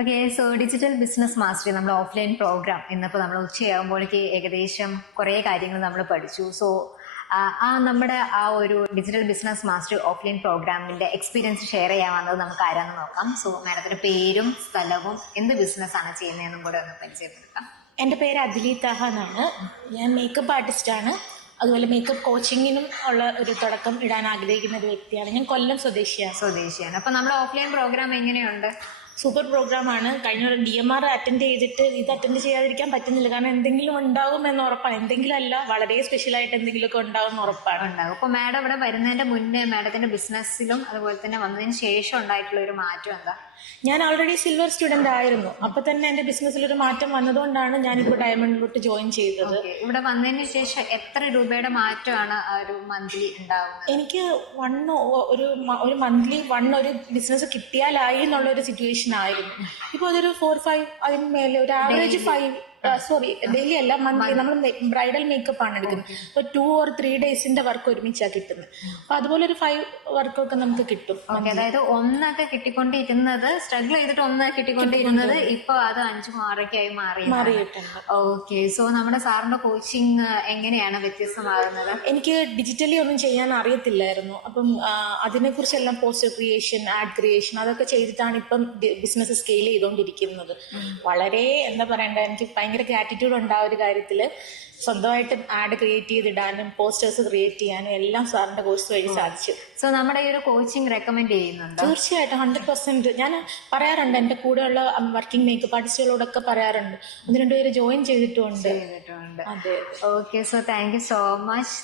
Okay, so digital business mastery നമ്മുടെ offline programme ഇന്നിപ്പോൾ നമ്മൾ ഉച്ചയാകുമ്പോഴേക്ക് ഏകദേശം കുറേ കാര്യങ്ങൾ നമ്മൾ പഠിച്ചു. സോ നമ്മുടെ ആ ഒരു ഡിജിറ്റൽ ബിസിനസ് മാസ്റ്ററി ഓഫ്ലൈൻ പ്രോഗ്രാമിന്റെ എക്സ്പീരിയൻസ് ഷെയർ ചെയ്യാൻ വന്നത് നമുക്ക് ആരാന്ന് നോക്കാം. സോ മാഡത്തിന്റെ പേരും സ്ഥലവും എന്ത് ബിസിനസ്സാണ് ചെയ്യുന്നതെന്നും കൂടെ ഒന്ന് പരിചയപ്പെടുത്താം. എൻ്റെ പേര് അദിലി താഹ എന്നാണ്. ഞാൻ മേക്കപ്പ് ആർട്ടിസ്റ്റാണ്. അതുപോലെ മേക്കപ്പ് കോച്ചിങ്ങിനും ഉള്ള ഒരു തുടക്കം ഇടാൻ ആഗ്രഹിക്കുന്ന ഒരു വ്യക്തിയാണ്. ഞാൻ കൊല്ലം സ്വദേശിയാണ്. അപ്പോൾ നമ്മുടെ ഓഫ്ലൈൻ പ്രോഗ്രാം എങ്ങനെയുണ്ട്? സൂപ്പർ പ്രോഗ്രാമാണ്. കഴിഞ്ഞ DMR അറ്റൻഡ് ചെയ്തിട്ട് ഇത് അറ്റൻഡ് ചെയ്യാതിരിക്കാൻ പറ്റുന്നില്ല. കാരണം എന്തെങ്കിലും ഉണ്ടാകും എന്ന് ഉറപ്പാണ്. എന്തെങ്കിലും അല്ല, വളരെ സ്പെഷ്യലായിട്ട് എന്തെങ്കിലുമൊക്കെ ഉണ്ടാകും എന്ന് ഉറപ്പാണ്. അപ്പോൾ മാഡം ഇവിടെ വരുന്നതിന്റെ മുന്നേ മാഡത്തിന്റെ ബിസിനസ്സിലും അതുപോലെ തന്നെ വന്നതിന് ശേഷം ഉണ്ടായിട്ടുള്ള ഒരു മാറ്റം എന്താ? ഞാൻ ഓൾറെഡി സിൽവർ സ്റ്റുഡൻ്റ് ആയിരുന്നു. അപ്പോൾ തന്നെ എൻ്റെ ബിസിനസ്സിലൊരു മാറ്റം വന്നതുകൊണ്ടാണ് ഞാനിപ്പോൾ ഡയമണ്ടിലോട്ട് ജോയിൻ ചെയ്തത്. ഇവിടെ വന്നതിന് ശേഷം എത്ര രൂപയുടെ മാറ്റമാണ് ഒരു മന്ത്ലി ഉണ്ടാവുന്നത്? എനിക്ക് ഒരു മന്ത്ലി ഒരു ബിസിനസ് കിട്ടിയാലായി എന്നുള്ളൊരു സിറ്റുവേഷൻ ആയിരുന്നു. ഇപ്പോൾ അതൊരു 4-5 അതിന് മേലെ ഒരു ആവറേജ് 5 ഡെയിലി അല്ല, മന്ത്ലി. നമ്മൾ ബ്രൈഡൽ മേക്കപ്പ് ആണ് എടുക്കുന്നത്. ഇപ്പോൾ 2 or 3 ഡേയ്സിന്റെ വർക്ക് ഒരുമിച്ചാണ് കിട്ടുന്നത്. അപ്പൊ അതുപോലെ ഒരു 5 വർക്കൊക്കെ നമുക്ക് കിട്ടും. അതായത് ഒന്നൊക്കെ കിട്ടിക്കൊണ്ടിരുന്നത്, സ്ട്രഗിൾ ചെയ്തിട്ട് ഒന്നൊക്കെ കിട്ടിക്കൊണ്ടിരുന്നത് ഇപ്പൊ അത് 5-6 മാറിയിട്ടുണ്ട്. ഓക്കെ, സോ നമ്മുടെ സാറിന്റെ കോച്ചിങ് എങ്ങനെയാണ് വ്യത്യസ്തമാകുന്നത്? എനിക്ക് ഡിജിറ്റലി ഒന്നും ചെയ്യാൻ അറിയത്തില്ലായിരുന്നു. അപ്പം അതിനെക്കുറിച്ചെല്ലാം പോസ്റ്റർ ക്രിയേഷൻ, ആഡ് ക്രിയേഷൻ അതൊക്കെ ചെയ്തിട്ടാണ് ഇപ്പം ബിസിനസ് സ്കെയിൽ ചെയ്തുകൊണ്ടിരിക്കുന്നത്. വളരെ എന്താ പറയണ്ട, എനിക്ക് ഭയങ്കര ഗ്രാറ്റിറ്റ്യൂഡ് ഉണ്ട് ആ ഒരു കാര്യത്തിൽ. സ്വന്തമായിട്ട് ആഡ് ക്രിയേറ്റ് ചെയ്തിടാനും പോസ്റ്റേഴ്സ് ക്രിയേറ്റ് ചെയ്യാനും എല്ലാം സാറിന്റെ കോഴ്സ് വഴി സാധിച്ചു. സോ നമ്മുടെ ഈ ഒരു കോച്ചിങ് റെക്കമെൻഡ് ചെയ്യുന്നുണ്ട്? തീർച്ചയായിട്ടും 100%. ഞാൻ പറയാറുണ്ട്, എൻ്റെ കൂടെയുള്ള വർക്കിംഗ് മേക്കപ്പ് ആർട്ടിസ്റ്റുകളോടൊക്കെ പറയാറുണ്ട്. 1-2 പേര് ജോയിൻ ചെയ്തിട്ടുണ്ട്. അതെ. Okay, so thank you so much.